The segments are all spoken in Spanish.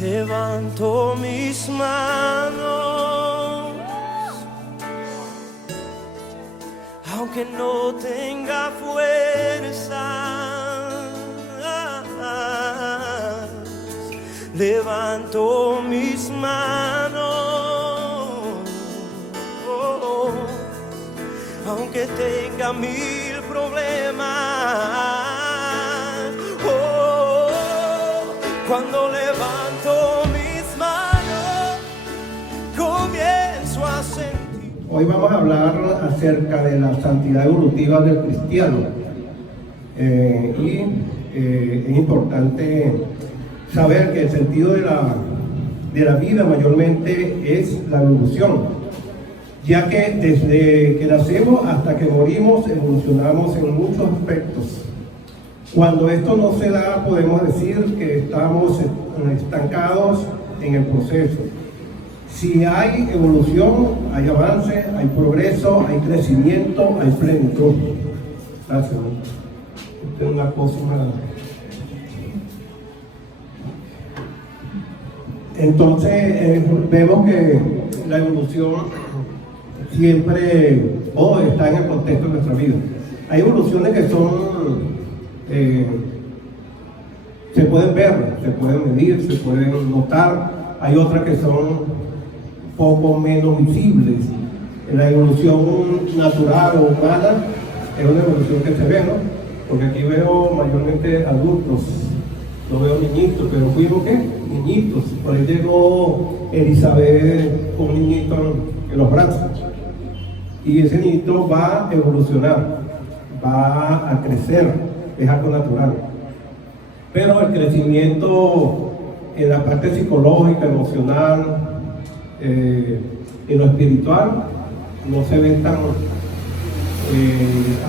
Levanto mis manos, aunque no tenga fuerza. Levanto mis manos, aunque tenga mil problemas. Cuando levanto mis manos, comienzo a sentir. Hoy vamos a hablar acerca de la santidad evolutiva del cristiano. Es importante saber que el sentido de la vida mayormente es la evolución, ya que desde que nacemos hasta que morimos evolucionamos en muchos aspectos. Cuando esto no se da, podemos decir que estamos estancados en el proceso. Si hay evolución, hay avance, hay progreso, hay crecimiento, hay plenitud. Gracias. Esta es una cosa más. Entonces, vemos que la evolución siempre está en el contexto de nuestra vida. Hay evoluciones que son se pueden ver, se pueden medir, se pueden notar. Hay otras que son poco menos visibles. La evolución natural o humana es una evolución que se ve, ¿no? Porque aquí veo mayormente adultos, no veo niñitos, pero fuimos ¿qué? Niñitos. Por ahí llegó Elizabeth con un niñito en los brazos. Y ese niñito va a evolucionar, va a crecer. Es algo natural, pero el crecimiento en la parte psicológica, emocional, en lo espiritual no se ve tan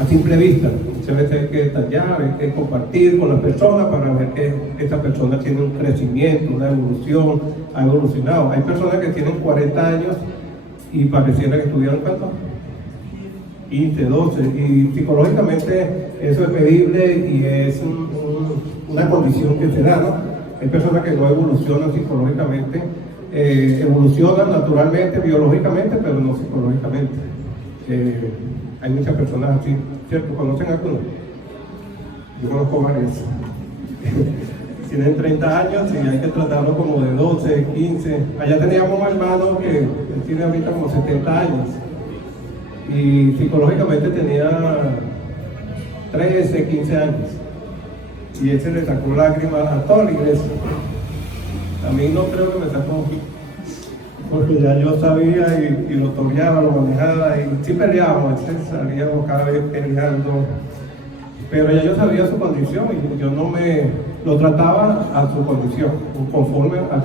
a simple vista. Se ve que hay que detallar, hay que compartir con las personas para ver que esta persona tiene un crecimiento, una evolución, ha evolucionado. Hay personas que tienen 40 años y pareciera que estuvieran 15, 12, y psicológicamente eso es medible y es una condición que se da, ¿no? Hay personas que no evolucionan psicológicamente, evolucionan naturalmente, biológicamente, pero no psicológicamente. Hay muchas personas así, ¿cierto? ¿Conocen a algunos? Yo conozco varios. Tienen 30 años y hay que tratarlo como de 12, 15. Allá teníamos un hermano que él tiene ahorita como 70 años. Y psicológicamente tenía 13, 15 años. Y él se le sacó lágrimas a toda la iglesia. A mí no creo que me sacó, porque ya yo sabía y lo toreaba, lo manejaba, y sí peleábamos, salíamos cada vez peleando. Pero ya yo sabía su condición y yo no me lo trataba a su condición, conforme a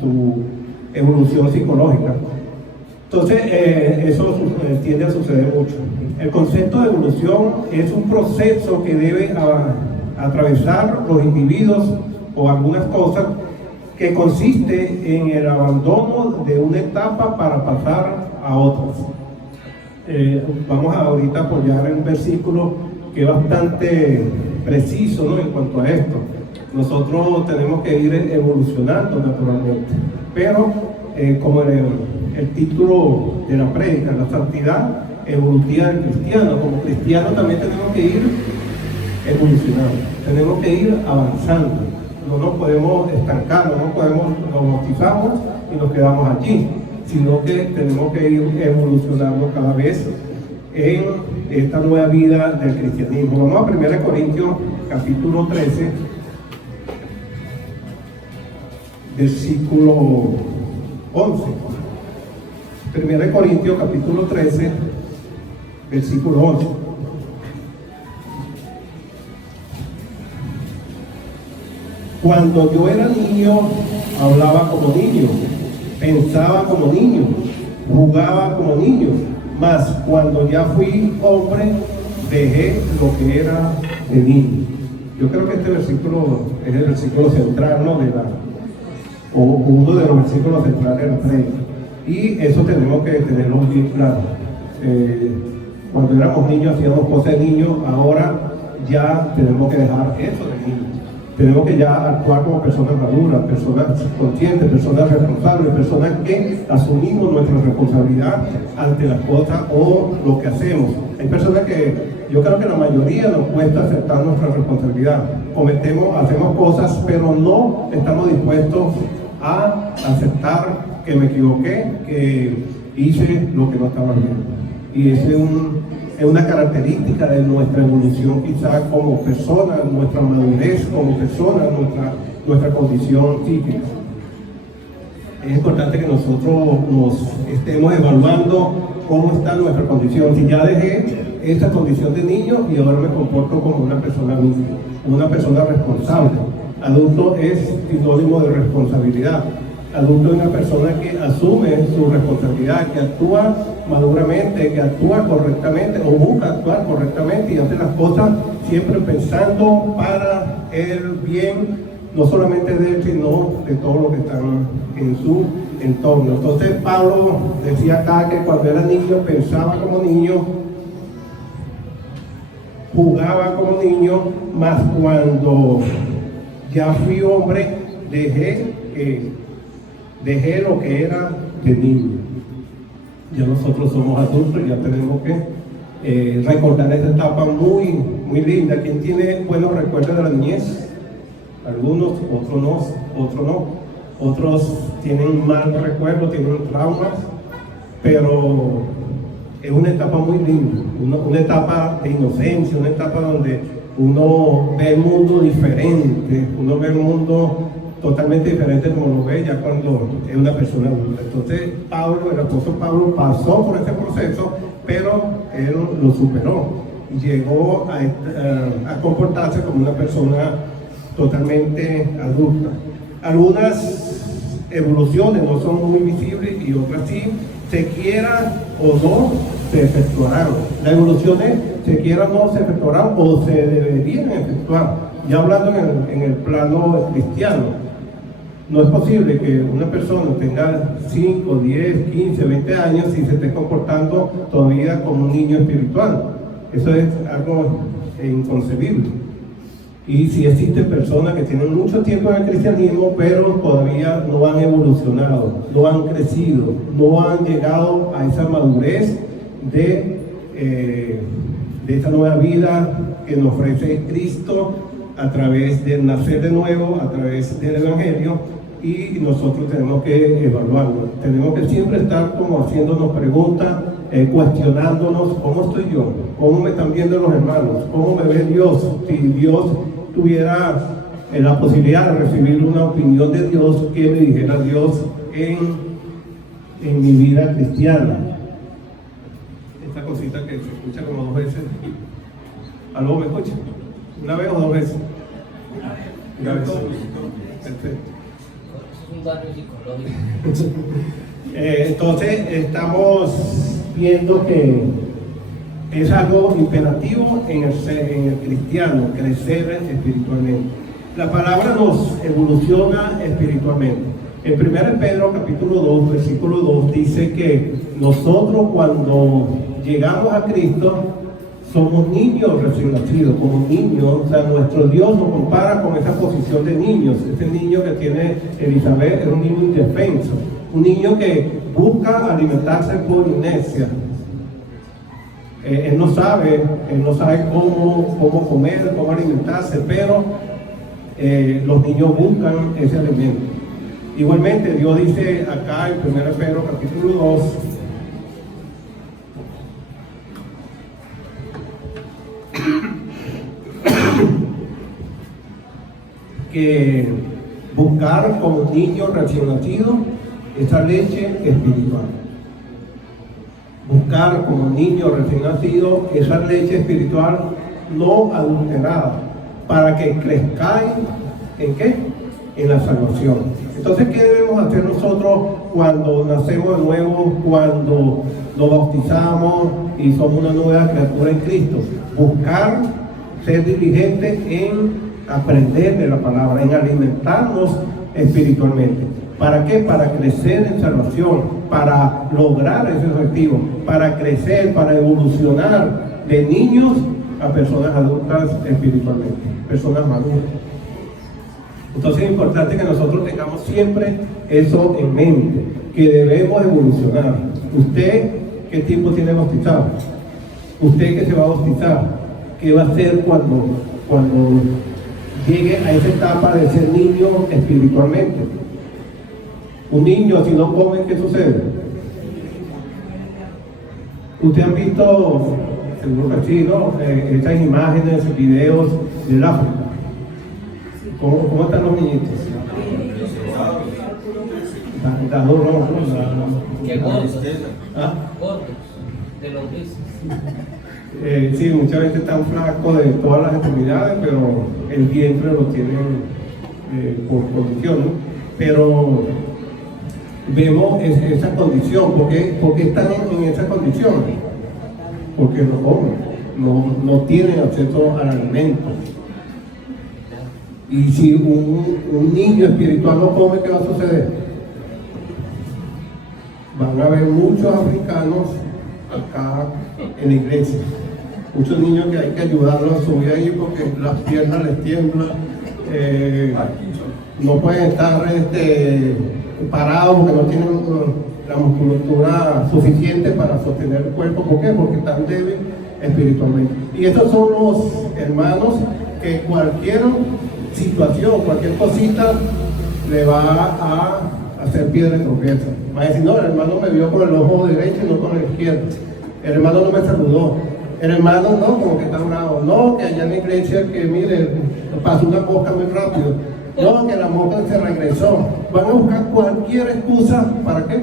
su evolución psicológica. Entonces, eso tiende a suceder mucho. El concepto de evolución es un proceso que debe atravesar los individuos o algunas cosas, que consiste en el abandono de una etapa para pasar a otras. Vamos ahorita a apoyar en un versículo que es bastante preciso, ¿no? En cuanto a esto. Nosotros tenemos que ir evolucionando naturalmente, pero como el título de la prédica, la santidad evolutiva del cristiano. Como cristianos también tenemos que ir evolucionando, tenemos que ir avanzando. No nos podemos estancar, nos bautizamos y nos quedamos allí, sino que tenemos que ir evolucionando cada vez en esta nueva vida del cristianismo. Vamos a 1 Corintios capítulo 13, versículo 11. 1 Corintios capítulo 13, versículo 11. Cuando yo era niño, hablaba como niño, pensaba como niño, jugaba como niño, mas cuando ya fui hombre, dejé lo que era de niño. Yo creo que este versículo es el versículo central, ¿no? O uno de los versículos centrales de la prédica. Y eso tenemos que tenerlo bien claro. Cuando éramos niños hacíamos cosas de niños, ahora ya tenemos que dejar eso de niños. Tenemos que ya actuar como personas maduras, personas conscientes, personas responsables, personas que asumimos nuestra responsabilidad ante las cosas o lo que hacemos. Hay personas que yo creo que la mayoría nos cuesta aceptar nuestra responsabilidad. Hacemos cosas, pero no estamos dispuestos a aceptar que me equivoqué, que hice lo que no estaba bien. Y ese es una característica de nuestra evolución quizá como persona, nuestra madurez como persona, nuestra condición psíquica. Es importante que nosotros nos estemos evaluando cómo está nuestra condición. Si ya dejé esta condición de niño y ahora me comporto como una persona adulta, una persona responsable. Adulto es sinónimo de responsabilidad. Adulto es una persona que asume su responsabilidad, que actúa maduramente, que actúa correctamente o busca actuar correctamente y hace las cosas siempre pensando para el bien, no solamente de él, sino de todos los que están en su entorno. Entonces Pablo decía acá que cuando era niño pensaba como niño, jugaba como niño, mas cuando ya fui hombre dejé lo que era de niño. Ya nosotros somos adultos, ya tenemos que recordar esta etapa muy, muy linda. ¿Quién tiene buenos recuerdos de la niñez? Algunos, otros no. Otros tienen mal recuerdo, tienen traumas, pero es una etapa muy linda, una etapa de inocencia, una etapa donde uno ve el mundo diferente, uno ve el mundo totalmente diferente como lo ve ya cuando es una persona adulta. Entonces el apóstol Pablo pasó por ese proceso, pero él lo superó y llegó a comportarse como una persona totalmente adulta. Algunas evoluciones no son muy visibles y otras sí, se quiera o no, se efectuarán. Las evoluciones, se quiera o no, se efectuarán o se deberían efectuar. Ya hablando en el plano cristiano, no es posible que una persona tenga 5, 10, 15, 20 años y se esté comportando todavía como un niño espiritual. Eso es algo inconcebible. Y si existen personas que tienen mucho tiempo en el cristianismo, pero todavía no han evolucionado, no han crecido, no han llegado a esa madurez de esta nueva vida que nos ofrece Cristo a través del nacer de nuevo, a través del Evangelio, y nosotros tenemos que evaluarlo. Tenemos que siempre estar como haciéndonos preguntas, cuestionándonos: ¿cómo estoy yo? ¿Cómo me están viendo los hermanos? ¿Cómo me ve Dios? Si Dios tuviera la posibilidad de recibir una opinión de Dios, ¿qué me dijera Dios en mi vida cristiana? Esta cosita que se escucha como 2 veces. ¿Aló, me escucha? ¿Una vez o 2 veces? Una vez. Perfecto. Un daño psicológico. Entonces estamos viendo que es algo imperativo en el cristiano, crecer espiritualmente. La palabra nos evoluciona espiritualmente. En 1 Pedro capítulo 2, versículo 2 dice que nosotros cuando llegamos a Cristo somos niños recién nacidos, como niños. O sea, nuestro Dios nos compara con esa posición de niños. Ese niño que tiene Elizabeth es un niño indefenso, un niño que busca alimentarse por inercia. Él no sabe cómo comer, cómo alimentarse, pero los niños buscan ese alimento. Igualmente Dios dice acá en 1 Pedro capítulo 2, que buscar como niño recién nacido esa leche espiritual. Buscar como niño recién nacido esa leche espiritual no adulterada, para que crezcáis ¿en qué? En la salvación. Entonces, ¿qué debemos hacer nosotros cuando nacemos de nuevo, cuando nos bautizamos y somos una nueva criatura en Cristo? Buscar ser diligentes en aprender de la palabra, en alimentarnos espiritualmente. ¿Para qué? Para crecer en salvación, para lograr ese objetivo, para crecer, para evolucionar de niños a personas adultas espiritualmente, personas maduras. Entonces es importante que nosotros tengamos siempre eso en mente, que debemos evolucionar. ¿Usted qué tiempo tiene bautizado? ¿Usted que se va a bautizar? ¿Qué va a hacer cuando llegue a esa etapa de ser niño espiritualmente? Un niño, si no come, ¿qué sucede? Ustedes han visto, seguro que sí, ¿no? Estas imágenes, videos del África. ¿Cómo están los niñitos? ¿Qué gordos? ¿Ah? Gordos, de los bicis. Sí, muchas veces están flacos de todas las extremidades, pero el vientre lo tienen por condición, ¿no? Pero vemos esa condición. ¿Por qué están en esa condición? Porque no comen, no tienen acceso al alimento. Y si un niño espiritual no come, ¿qué va a suceder? Van a haber muchos africanos acá en la iglesia. Muchos niños que hay que ayudarlos a subir ahí porque las piernas les tiemblan. No pueden estar parados porque no tienen la musculatura suficiente para sostener el cuerpo. ¿Por qué? Porque están débiles espiritualmente. Y estos son los hermanos que cualquier situación, cualquier cosita le va a hacer piedra de tropiezo. Va a decir, no, el hermano me vio con el ojo derecho y no con el izquierdo. El hermano no me saludó. El hermano no, como que está bravo. No, que allá en la iglesia, que mire, pasó una mosca muy rápido. No, que la mosca se regresó. Van a buscar cualquier excusa, ¿para qué?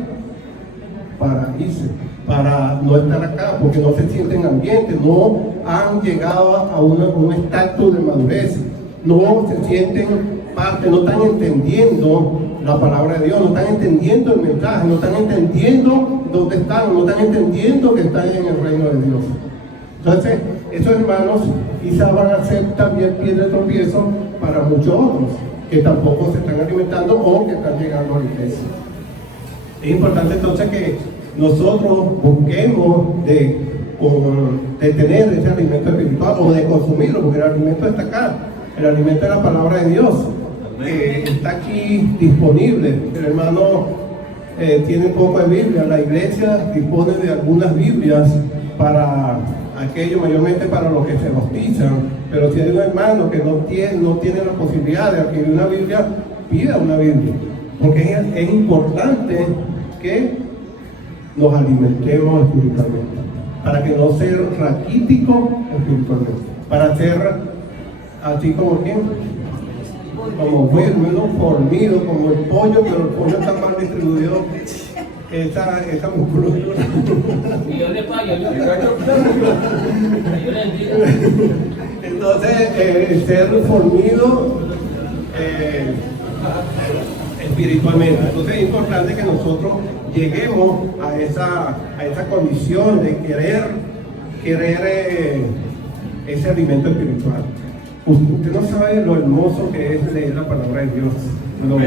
Para irse, para no estar acá, porque no se sienten ambiente, no han llegado a un estatus de madurez, no se sienten parte, no están entendiendo la palabra de Dios, no están entendiendo el mensaje, no están entendiendo dónde están, no están entendiendo que están en el reino de Dios. Entonces, esos hermanos quizás van a ser también piedra de tropiezo para muchos otros que tampoco se están alimentando o que están llegando a la iglesia. Es importante entonces que nosotros busquemos de tener ese alimento espiritual o de consumirlo, porque el alimento está acá, el alimento es la palabra de Dios, está aquí disponible. El hermano tiene un poco de Biblia, la iglesia dispone de algunas Biblias para aquello, mayormente para los que se bautizan, pero si hay un hermano que no tiene la posibilidad de adquirir una Biblia, pida una Biblia, porque es importante que nos alimentemos espiritualmente, para que no sea raquítico espiritualmente, para ser así como quién, como bueno, formido, como el pollo, pero el pollo está mal distribuido, esa musculatura. Y yo le pago, yo le digo. Entonces, ser formido espiritualmente. Entonces es importante que nosotros lleguemos a esa condición de querer ese alimento espiritual. Usted no sabe lo hermoso que es leer la palabra de Dios, lo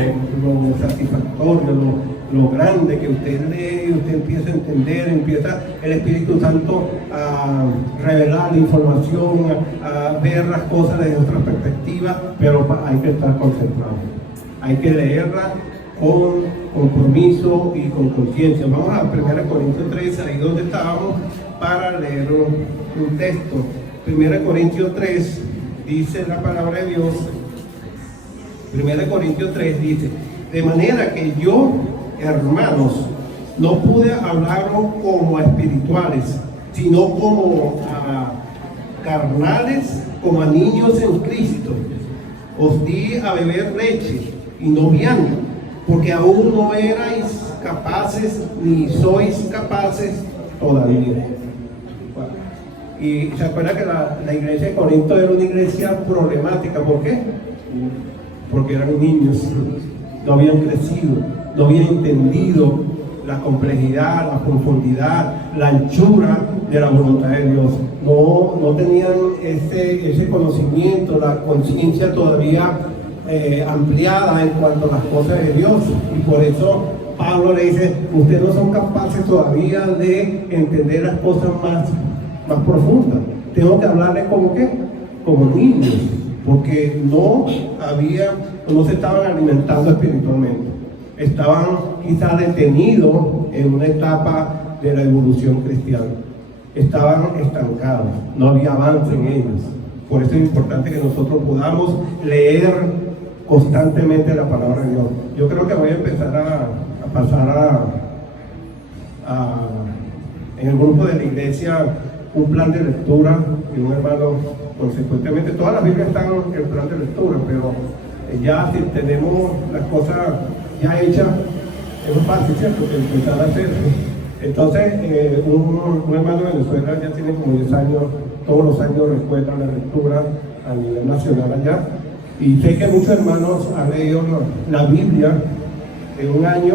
satisfactorio, lo grande que usted lee, usted empieza a entender, empieza el Espíritu Santo a revelar la información, a ver las cosas desde otra perspectiva, pero hay que estar concentrado. Hay que leerla con compromiso y con conciencia. Vamos a 1 Corintios 3, ahí donde estábamos, para leer un texto. 1 Corintios 3 dice la palabra de Dios. 1 Corintios 3 dice: de manera que yo, hermanos, no pude hablaros como a espirituales, sino como a carnales, como a niños en Cristo. Os di a beber leche y no vianda, porque aún no erais capaces, ni sois capaces todavía. Y se acuerda que la iglesia de Corinto era una iglesia problemática. ¿Por qué? Porque eran niños, no habían crecido, no habían entendido la complejidad, la profundidad, la anchura de la voluntad de Dios. No tenían ese conocimiento, la conciencia todavía ampliada en cuanto a las cosas de Dios. Y por eso Pablo le dice: ustedes no son capaces todavía de entender las cosas más profundas. Tengo que hablarles como qué, como niños. porque no se estaban alimentando espiritualmente, estaban quizás detenidos en una etapa de la evolución cristiana, estaban estancados, no había avance en ellos. Por eso es importante que nosotros podamos leer constantemente la palabra de Dios. Yo creo que voy a empezar a pasar en el grupo de la iglesia un plan de lectura y un hermano, consecuentemente todas las Biblias están en el plan de lectura, pero ya si tenemos las cosas ya hechas es más fácil, ¿cierto?, que empezar a hacer. Entonces un hermano de Venezuela ya tiene como 10 años, todos los años recuerda la lectura a nivel nacional allá, y sé que muchos hermanos han leído la Biblia en un año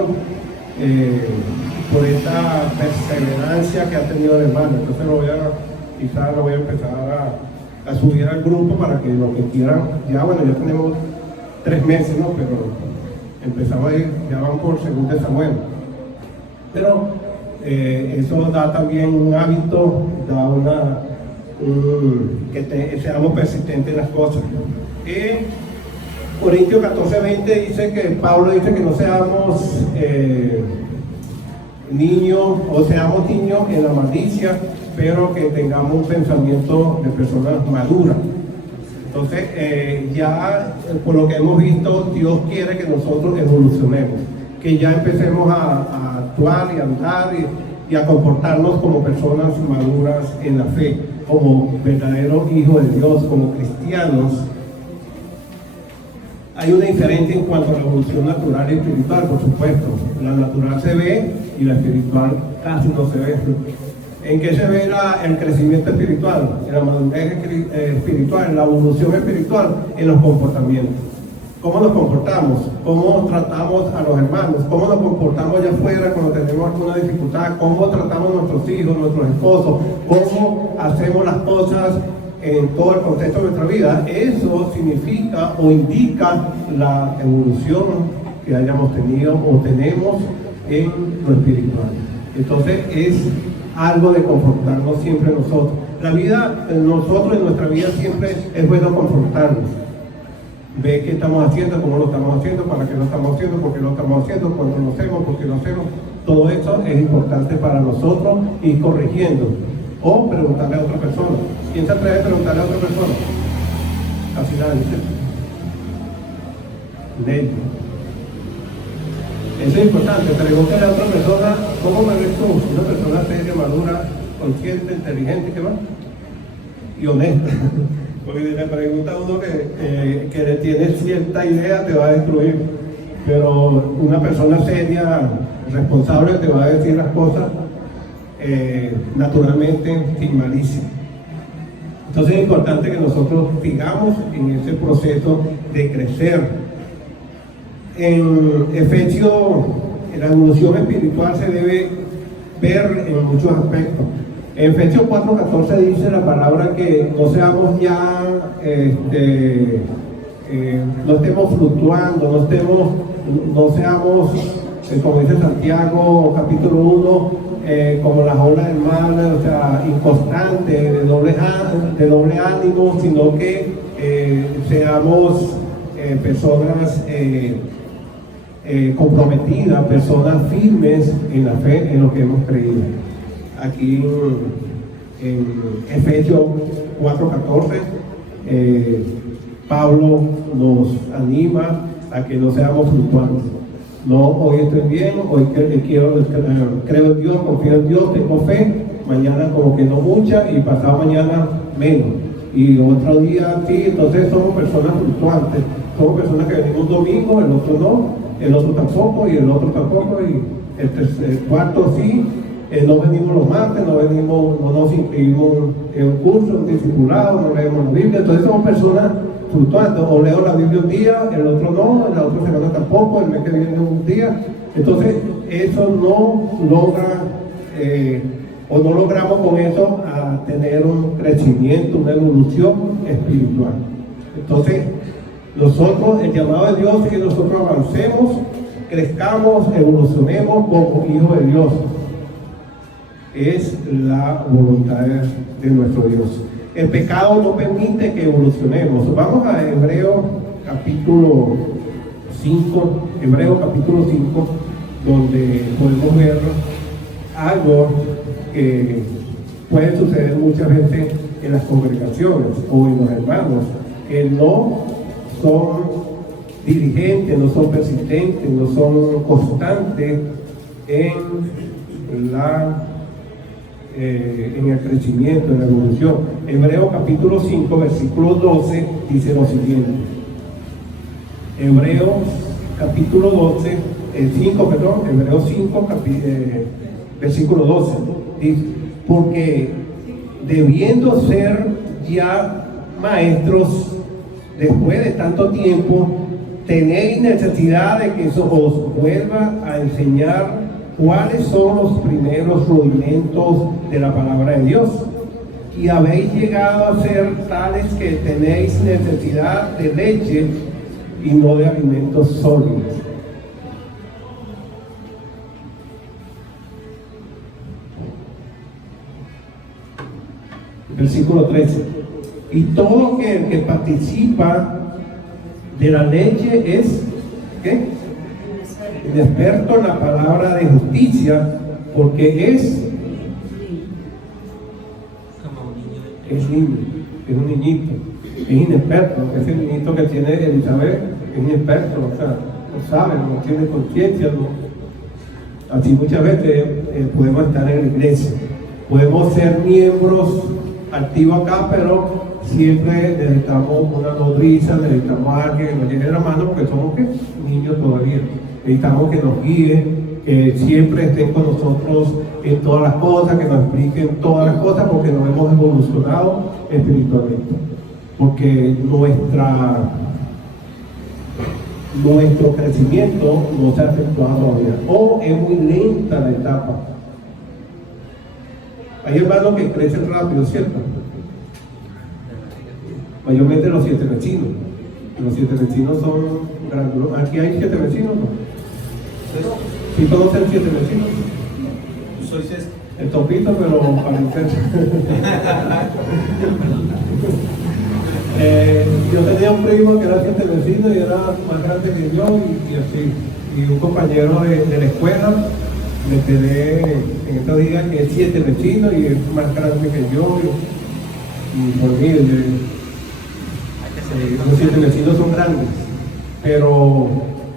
por esta perseverancia que ha tenido el hermano. Entonces quizás lo voy a empezar a subir al grupo para que los que quieran, ya tenemos 3 meses, ¿no? Pero empezamos a ir, ya van por 2 Samuel. Pero eso da también un hábito, da que seamos persistentes en las cosas. Corintios 14:20 dice que Pablo dice que no seamos niños, o seamos niños en la malicia, pero que tengamos un pensamiento de personas maduras. Entonces, ya por lo que hemos visto, Dios quiere que nosotros evolucionemos, que ya empecemos a actuar y a andar y a comportarnos como personas maduras en la fe, como verdaderos hijos de Dios, como cristianos. Hay una diferencia en cuanto a la evolución natural y espiritual, por supuesto. La natural se ve y la espiritual casi no se ve. ¿En qué se ve el crecimiento espiritual? En la madurez espiritual, en la evolución espiritual, en los comportamientos. ¿Cómo nos comportamos? ¿Cómo tratamos a los hermanos? ¿Cómo nos comportamos allá afuera cuando tenemos alguna dificultad? ¿Cómo tratamos a nuestros hijos, nuestros esposos? ¿Cómo hacemos las cosas en todo el contexto de nuestra vida? Eso significa o indica la evolución que hayamos tenido o tenemos en lo espiritual. Entonces es algo de confrontarnos siempre nosotros. Nosotros en nuestra vida siempre es bueno confrontarnos. Ver qué estamos haciendo, cómo lo estamos haciendo, para qué lo estamos haciendo, por qué lo estamos haciendo, cuándo lo hacemos, por qué lo hacemos. Todo eso es importante para nosotros, ir corrigiendo o preguntarle a otra persona. ¿Quién se atreve a preguntarle a otra persona? Casi nadie. Ley. Eso es importante. Pregúntale a otra persona, ¿cómo me ves tú? Una persona seria, madura, consciente, inteligente, ¿qué más? Y honesta. Porque si le pregunta a uno que tiene cierta idea, te va a destruir. Pero una persona seria, responsable, te va a decir las cosas naturalmente, sin malicia. Entonces es importante que nosotros sigamos en ese proceso de crecer. En Efesios, la evolución espiritual se debe ver en muchos aspectos. En Efesios 4:14 dice la palabra que no seamos ya, no estemos fluctuando, no seamos, como dice Santiago capítulo 1, como las olas del mar, o sea, inconstantes, de doble ánimo, sino que seamos personas comprometidas, personas firmes en la fe, en lo que hemos creído. Aquí en Efesios 4:14, Pablo nos anima a que no seamos fluctuantes. No, hoy estoy bien, hoy creo en Dios, confío en Dios, tengo fe, mañana como que no mucha y pasado mañana menos. Y otro día sí, entonces somos personas fluctuantes, somos personas que venimos un domingo, el otro no, el otro tampoco y el otro tampoco, y el cuarto sí. No venimos los martes, no nos inscribimos en un curso, un discipulado, no leemos la Biblia. Entonces somos personas fluctuantes, o leo la Biblia un día, el otro no, la otra semana tampoco, el mes que viene un día. Entonces eso no logra, o no logramos con eso a tener un crecimiento, una evolución espiritual. Entonces nosotros, el llamado de Dios es que nosotros avancemos, crezcamos, evolucionemos como hijos de Dios. Es la voluntad de nuestro Dios. el pecado no permite que evolucionemos. Vamos a Hebreos capítulo 5, donde podemos ver algo que puede suceder muchas veces en las congregaciones o en los hermanos, que no son diligentes, no son persistentes, no son constantes en el crecimiento, en la evolución. Hebreos capítulo 5, versículo 12 dice lo siguiente. Hebreos 5, versículo 12, dice: porque debiendo ser ya maestros después de tanto tiempo, tenéis necesidad de que eso os vuelva a enseñar cuáles son los primeros rudimentos de la palabra de Dios, y habéis llegado a ser tales que tenéis necesidad de leche y no de alimentos sólidos. Versículo 13: y todo el que participa de la leche es ¿qué? Inexperto en la palabra de justicia, porque es niño, es un niñito, es inexperto. Ese niñito que tiene Elizabeth es inexperto, o sea, no sabe, no tiene conciencia, ¿no? Así muchas veces podemos estar en la iglesia, podemos ser miembros activos acá, pero siempre necesitamos una nodriza, necesitamos a alguien que nos lleve la mano, porque somos ¿qué? Niños todavía. Necesitamos que nos guíe, que siempre estén con nosotros en todas las cosas, que nos expliquen todas las cosas, porque nos hemos evolucionado espiritualmente. Porque nuestro crecimiento no se ha efectuado todavía, o es muy lenta la etapa. Hay hermanos que crecen rápido, ¿cierto? Mayormente los 7 vecinos. Los 7 vecinos son grandes. ¿Aquí hay 7 vecinos? ¿No? ¿Sí conocen 7 vecinos? Soy César. El topito, pero para usted. Yo tenía un primo que era 7 vecinos y era más grande que yo y así. Y un compañero de la escuela, me enteré en estos días que es 7 vecinos y es más grande que yo. Y por mí, los 7 vecinos son grandes, pero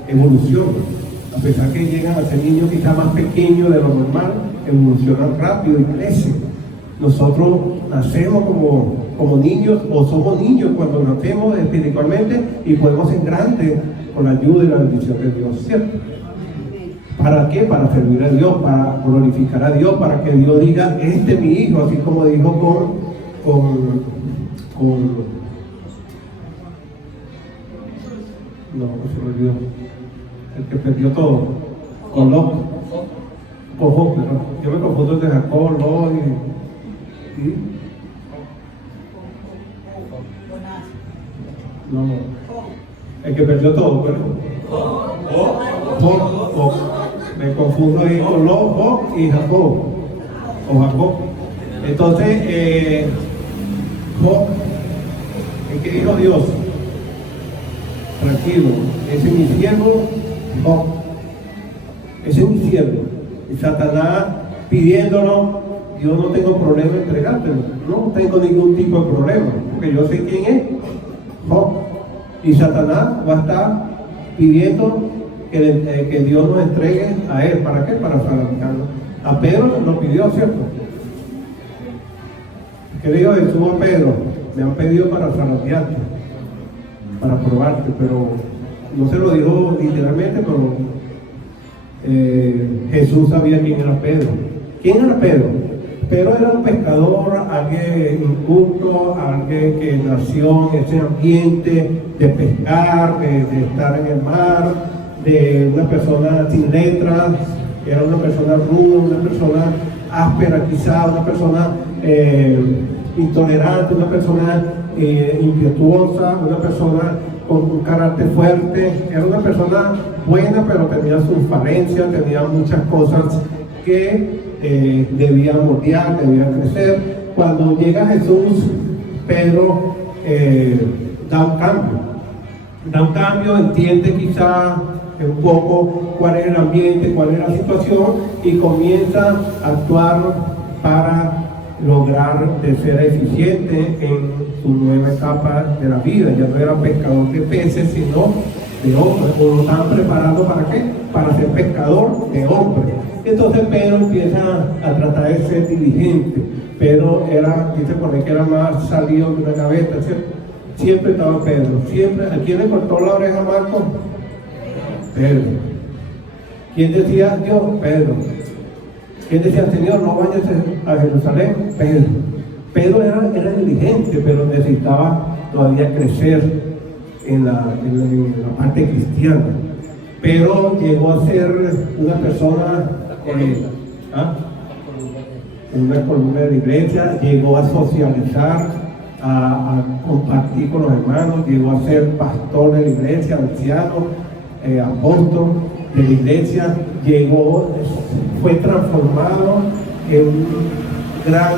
evolucionan. A pesar que llegan a ser niños quizás más pequeños de lo normal, evolucionan rápido y crecen. Nosotros nacemos como niños, o somos niños cuando nacemos espiritualmente, y podemos ser grandes con la ayuda y la bendición de Dios, ¿cierto? ¿Para qué? Para servir a Dios, para glorificar a Dios, para que Dios diga: este es mi hijo, así como dijo no se me olvidó, el que perdió todo, con Lot, con Job, pero yo me confundo entre Jacob, Lot y no, el que perdió todo, pero Job, me confundo ahí con Lot, Job y Jacob, o Jacob. Entonces, Job, el que dijo Dios: tranquilo, ese es mi siervo Job, ese es mi siervo. Y Satanás pidiéndonos: yo no tengo problema en entregártelo, no tengo ningún tipo de problema, porque yo sé quién es Job. Y Satanás va a estar pidiendo que Dios nos entregue a él. ¿Para qué? Para fabricarlo. A Pedro lo pidió, ¿cierto? ¿Qué le dijo Jesús a Pedro? Me han pedido para zanatearte, para probarte, pero no se lo dijo literalmente, pero Jesús sabía quién era Pedro. ¿Quién era Pedro? Pedro era un pescador, alguien inculto, alguien que nació en ese ambiente de pescar, de estar en el mar, de una persona sin letras, era una persona ruda, una persona áspera quizá, una persona intolerante, una persona impetuosa, una persona con un carácter fuerte. Era una persona buena, pero tenía sus falencias, tenía muchas cosas que debían moldear, debían crecer. Cuando llega Jesús pero da un cambio, entiende quizá un poco cuál es el ambiente, cuál es la situación y comienza a actuar para lograr de ser eficiente en su nueva etapa de la vida. Ya no era pescador de peces, sino de hombres, o lo estaban preparando ¿para qué? Para ser pescador de hombres. Entonces Pedro empieza a tratar de ser diligente. Pedro dice por ahí que era más salido de una gaveta, ¿cierto? Siempre estaba Pedro, siempre. ¿A quién le cortó la oreja a Marco? Pedro. ¿Quién decía Dios? Pedro. ¿Quién decía Señor, no vayas a Jerusalén? Pedro. Pedro era diligente, pero necesitaba todavía crecer en la parte cristiana. Pero llegó a ser una persona, una columna de la iglesia, llegó a socializar, a compartir con los hermanos, llegó a ser pastor de la iglesia, anciano, apóstol de la iglesia, fue transformado en un gran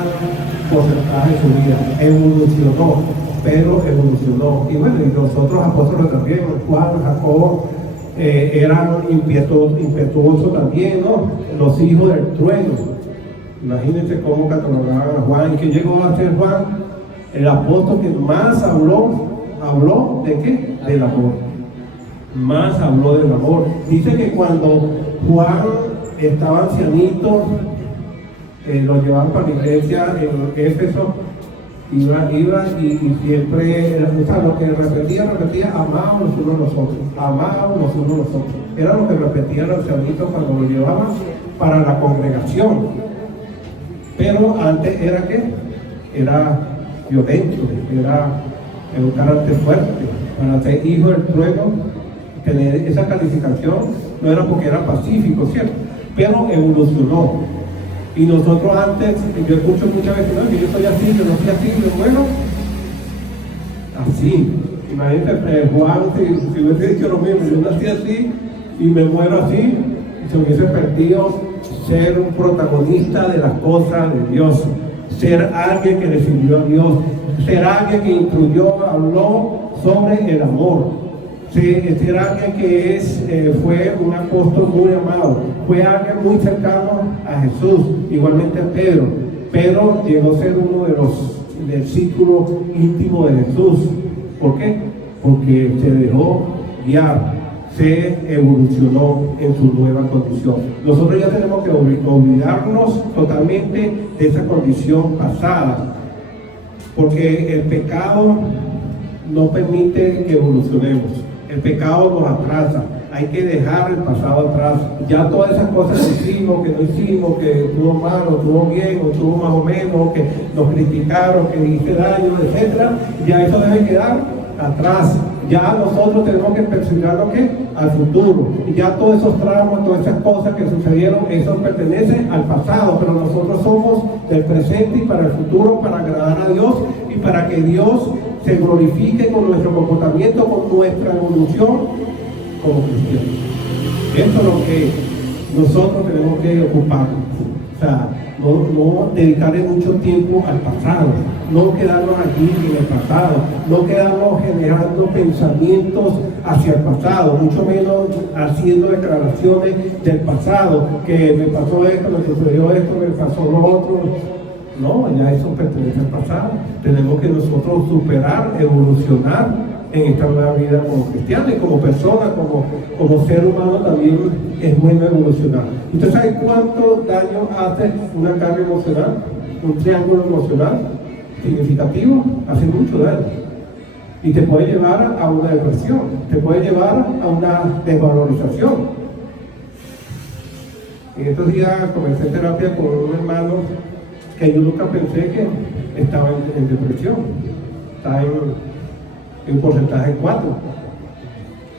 porcentaje de su vida, evolucionó, pero evolucionó. Y bueno, y los otros apóstoles también, Juan, Jacobo, eran impetuosos también, ¿no? Los hijos del trueno. Imagínense cómo catalogaban a Juan. ¿Qué llegó a ser Juan? El apóstol que más habló ¿de qué? Del amor. Más habló del amor. Dice que cuando Juan estaba ancianito, lo llevaban para la iglesia en Éfeso, iba y siempre, o sea, lo que repetía, amábamos los unos a los otros, amábamos los unos a los otros. Era lo que repetían los ancianitos cuando lo llevaban para la congregación. Pero antes era ¿qué? Era violento, era un carácter fuerte. Para ser hijo del trueno, tener esa calificación no era porque era pacífico, ¿cierto? Pero evolucionó. Y nosotros antes, yo escucho muchas veces, no, yo soy así, yo no soy así, me muero así. Imagínate, Juan, si hubiese dicho lo mismo, yo nací así y me muero así, se hubiese perdido ser un protagonista de las cosas de Dios, ser alguien que le sirvió a Dios, ser alguien que instruyó, habló sobre el amor. Ser alguien que fue un apóstol muy amado, fue alguien muy cercano a Jesús, igualmente a Pedro. Pedro llegó a ser uno del círculo íntimo de Jesús. ¿Por qué? Porque se dejó guiar, se evolucionó en su nueva condición. Nosotros ya tenemos que olvidarnos totalmente de esa condición pasada, porque el pecado no permite que evolucionemos. El pecado nos atrasa, hay que dejar el pasado atrás. Ya todas esas cosas que hicimos, que no hicimos, que estuvo mal, o estuvo bien, o estuvo más o menos, que nos criticaron, que hice daño, etc., ya eso debe quedar atrás. Ya nosotros tenemos que perseguir lo que al futuro. Y ya todos esos traumas, todas esas cosas que sucedieron, eso pertenece al pasado, pero nosotros somos del presente y para el futuro, para agradar a Dios y para que Dios se glorifique con nuestro comportamiento, con nuestra evolución como cristianos. Esto es lo que nosotros tenemos que ocuparnos. O sea, no dedicarle mucho tiempo al pasado, no quedarnos aquí en el pasado, no quedarnos generando pensamientos hacia el pasado, mucho menos haciendo declaraciones del pasado, que me pasó esto, me sucedió esto, me pasó lo otro. No, ya eso pertenece al pasado. Tenemos que nosotros superar, evolucionar en esta nueva vida como cristianos y como persona, como ser humano también es bueno evolucionar. ¿Usted sabe cuánto daño hace una carga emocional? Un triángulo emocional significativo hace mucho daño. Y te puede llevar a una depresión, te puede llevar a una desvalorización. En estos días comencé terapia con un hermano que yo nunca pensé que estaba en depresión. Está en porcentaje 4.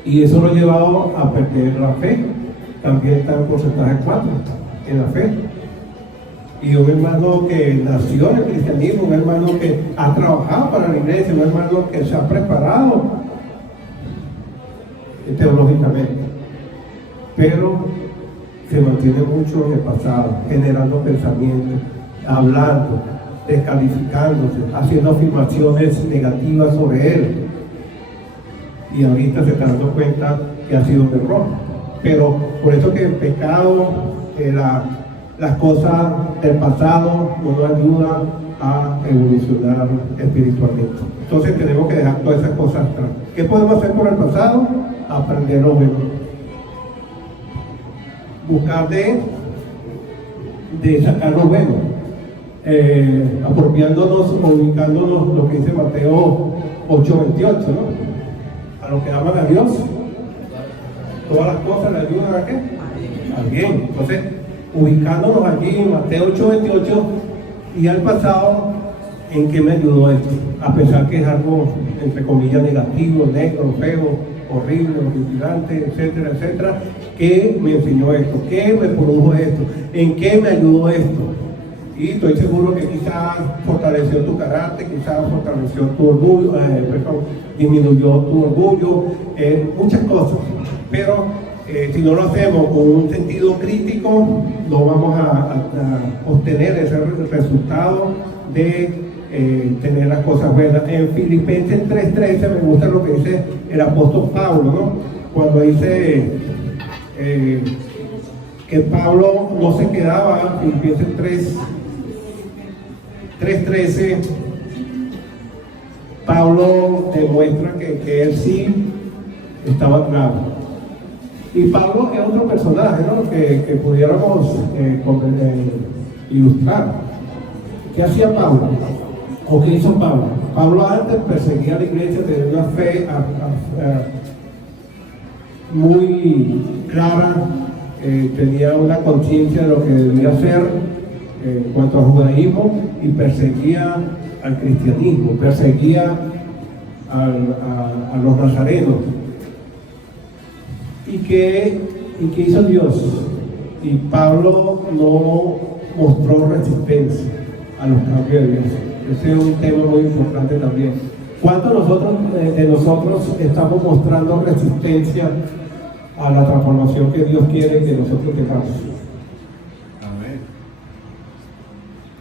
Y eso lo ha llevado a perder la fe. También está en porcentaje 4 en la fe. Y un hermano que nació en el cristianismo, un hermano que ha trabajado para la iglesia, un hermano que se ha preparado teológicamente, pero se mantiene mucho en el pasado, generando pensamientos, hablando, descalificándose, haciendo afirmaciones negativas sobre él. Y ahorita se está dando cuenta que ha sido un error. Pero por eso que el pecado, las cosas del pasado no nos ayudan a evolucionar espiritualmente. Entonces tenemos que dejar todas esas cosas atrás. ¿Qué podemos hacer por el pasado? Aprender lo bueno. Buscar de sacar lo bueno. Apropiándonos o ubicándonos lo que dice Mateo 8:28, ¿no? A los que aman a Dios, todas las cosas le ayudan ¿a qué? A bien. Entonces, ubicándonos aquí en Mateo 8:28 y al pasado, ¿en qué me ayudó esto? A pesar que es algo, entre comillas, negativo, negro, feo, horrible, horripilante, etcétera, etcétera. ¿Qué me enseñó esto? ¿Qué me produjo esto? ¿En qué me ayudó esto? Y estoy seguro que quizás fortaleció tu carácter, quizás fortaleció tu orgullo, disminuyó tu orgullo, muchas cosas. Pero si no lo hacemos con un sentido crítico, no vamos a obtener ese resultado de tener las cosas buenas. En Filipenses 3:13 me gusta lo que dice el apóstol Pablo, ¿no? Cuando dice que Pablo no se quedaba, Filipenses 3:13, Pablo demuestra que él sí estaba claro. Y Pablo es otro personaje, ¿no? que pudiéramos ilustrar. ¿Qué hacía Pablo? ¿O qué hizo Pablo? Pablo antes perseguía a la iglesia, tenía una fe muy clara, tenía una conciencia de lo que debía hacer en cuanto al judaísmo, y perseguía al cristianismo, perseguía a los nazarenos. ¿Y qué hizo Dios? Y Pablo no mostró resistencia a los cambios de Dios. Ese es un tema muy importante también. ¿Cuántos de nosotros estamos mostrando resistencia a la transformación que Dios quiere que nosotros tengamos?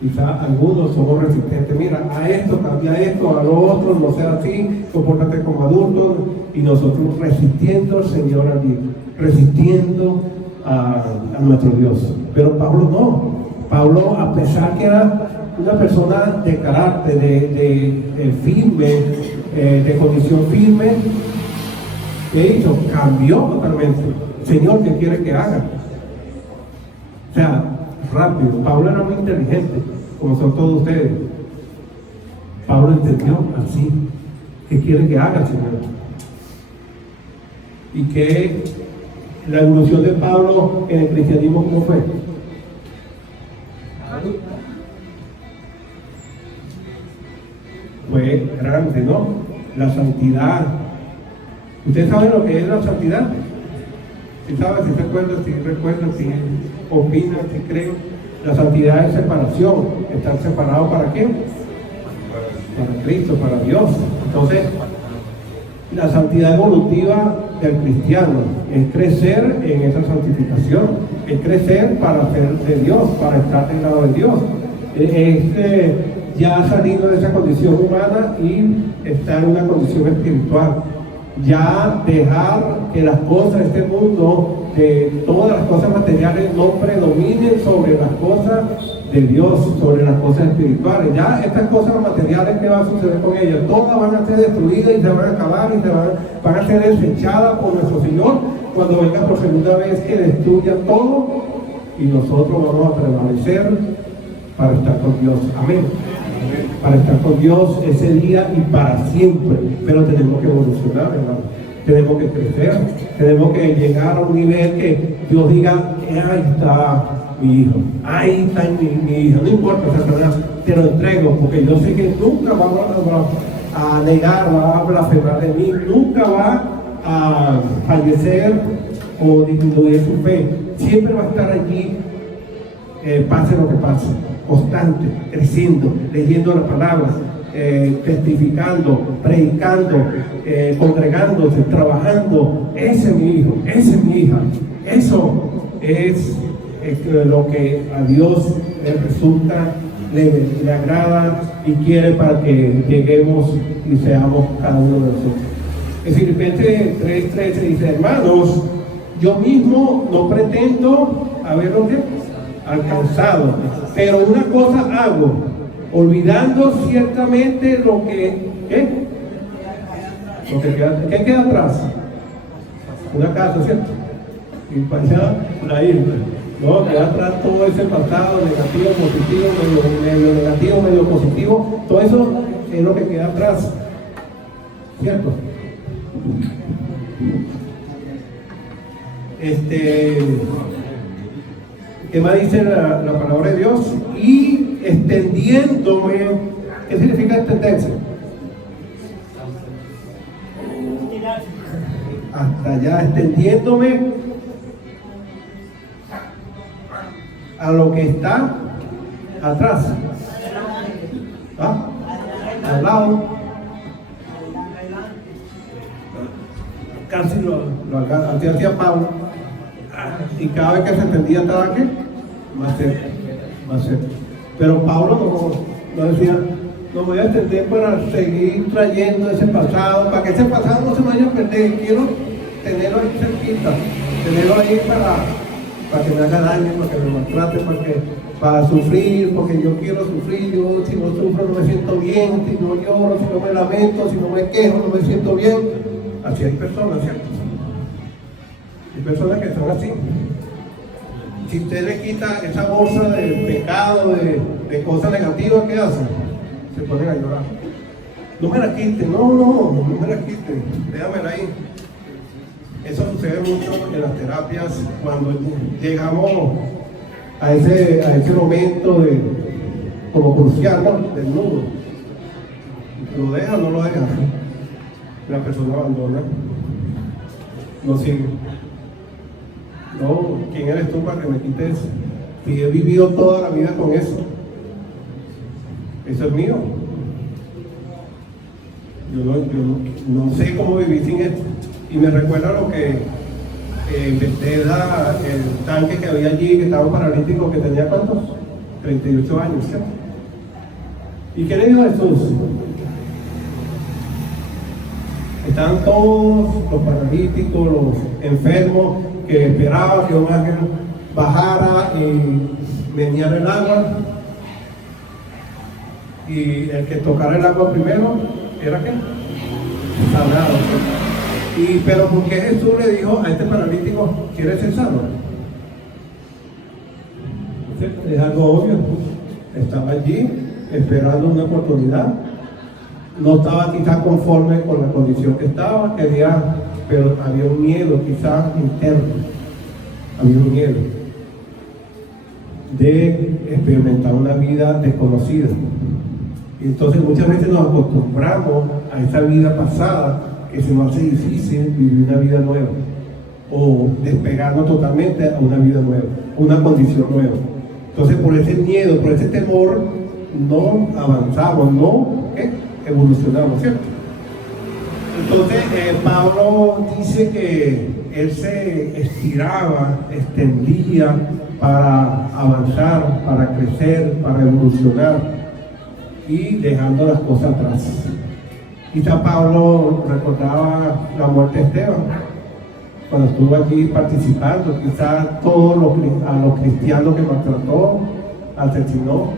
Quizá algunos somos resistentes. Mira, a esto, cambia esto, a lo otro, no sea así, compórtate como adultos. Y nosotros resistiendo al Señor allí, resistiendo a nuestro Dios. Pero Pablo no. Pablo, a pesar que era una persona de carácter, de firme, de condición firme, ¿qué hizo? Cambió totalmente. Señor, ¿qué quiere que haga? O sea, rápido. Pablo era muy inteligente, como son todos ustedes. Pablo entendió así. ¿Qué quiere que haga, Señor? Y que la evolución de Pablo en el cristianismo, ¿cómo fue? Fue grande, ¿no? La santidad. ¿Ustedes saben lo que es la santidad? Si saben, si se acuerdan, si recuerdan, si opinan, si creen. La santidad es separación. Estar separado ¿para qué? Para Cristo, para Dios. Entonces, la santidad evolutiva del cristiano es crecer en esa santificación, es crecer para ser de Dios, para estar del lado de Dios. Es ya salido de esa condición humana y estar en una condición espiritual. Ya dejar que las cosas de este mundo, de todas las cosas materiales, no predominen sobre las cosas de Dios, sobre las cosas espirituales. Ya estas cosas materiales, ¿qué va a suceder con ellas? Todas van a ser destruidas y se van a acabar y van a ser desechadas por nuestro Señor cuando venga por segunda vez, que destruya todo, y nosotros vamos a prevalecer para estar con Dios. Amén. Para estar con Dios ese día y para siempre. Pero tenemos que evolucionar, hermano. Tenemos que crecer, tenemos que llegar a un nivel que Dios diga, ahí está mi hijo, ahí está mi hija. No importa, Satanás, te lo entrego, porque yo sé que nunca va a negar, va a blasfemar de mí, nunca va a fallecer o disminuir su fe. Siempre va a estar allí, pase lo que pase, constante, creciendo, leyendo la palabra, testificando, predicando, congregándose, trabajando. Ese es mi hijo, esa es mi hija. Eso es lo que a Dios le resulta le agrada y quiere para que lleguemos y seamos cada uno de nosotros. En Filipenses 3:13 dice: hermanos, yo mismo no pretendo haberlo alcanzado, pero una cosa hago, olvidando ciertamente lo que queda, ¿qué queda atrás? Una casa, ¿cierto? Y para allá, la isla. No, queda atrás todo ese pasado negativo, positivo, medio negativo, medio positivo, todo eso es lo que queda atrás, ¿cierto? ¿Qué más dice la palabra de Dios? Y extendiéndome, ¿qué significa extenderse? Hasta allá, extendiéndome a lo que está atrás, ¿ah? Al lado, casi lo hacía Pablo, y cada vez que se extendía estaba aquí, más cerca, más cerca. Pero Pablo no decía: no voy a extender para seguir trayendo ese pasado, para que ese pasado no se vaya a perder. Quiero tenerlo ahí cerquita, tenerlo ahí para que me haga daño, para que me maltrate, para sufrir, porque yo quiero sufrir. Yo, si no sufro, no me siento bien. Si no lloro, si no me lamento, si no me quejo, no me siento bien. Así hay personas, ¿cierto? Hay personas que son así. Si usted le quita esa bolsa de pecado, de cosas negativas, ¿qué hacen? Se ponen a llorar. No me la quiten, no me la quiten, déjamela ahí. Eso sucede mucho en las terapias cuando llegamos a ese momento como crucial, ¿no? Del nudo. ¿Lo deja o no lo deja? La persona abandona, no sigue. No, ¿quién eres tú para que me quites? Si he vivido toda la vida con eso. Eso es mío. Yo no sé cómo vivir sin esto. Y me recuerda lo que Bethesda, el tanque que había allí, que estaba paralítico, que tenía ¿cuántos? 38 años, ¿cierto? ¿Y qué le dijo Jesús? Estaban todos los paralíticos, los enfermos, que esperaban que un ángel bajara y meneara el agua. Y el que tocara el agua primero, ¿era qué? Sanado. Pero ¿por qué Jesús le dijo a este paralítico: ¿quieres ser sano? Es algo obvio. Estaba allí esperando una oportunidad. No estaba quizás conforme con la condición que estaba, pero había un miedo quizás interno. Había un miedo de experimentar una vida desconocida. Entonces muchas veces nos acostumbramos a esa vida pasada, que se nos hace difícil vivir una vida nueva o despegarnos totalmente a una vida nueva, una condición nueva. Entonces por ese miedo, por ese temor, no avanzamos, no evolucionamos, ¿cierto? Entonces Pablo dice que él se estiraba, extendía para avanzar, para crecer, para evolucionar, y dejando las cosas atrás. Quizá Pablo recordaba la muerte de Esteban cuando estuvo allí participando, quizá a los cristianos que maltrató, asesinó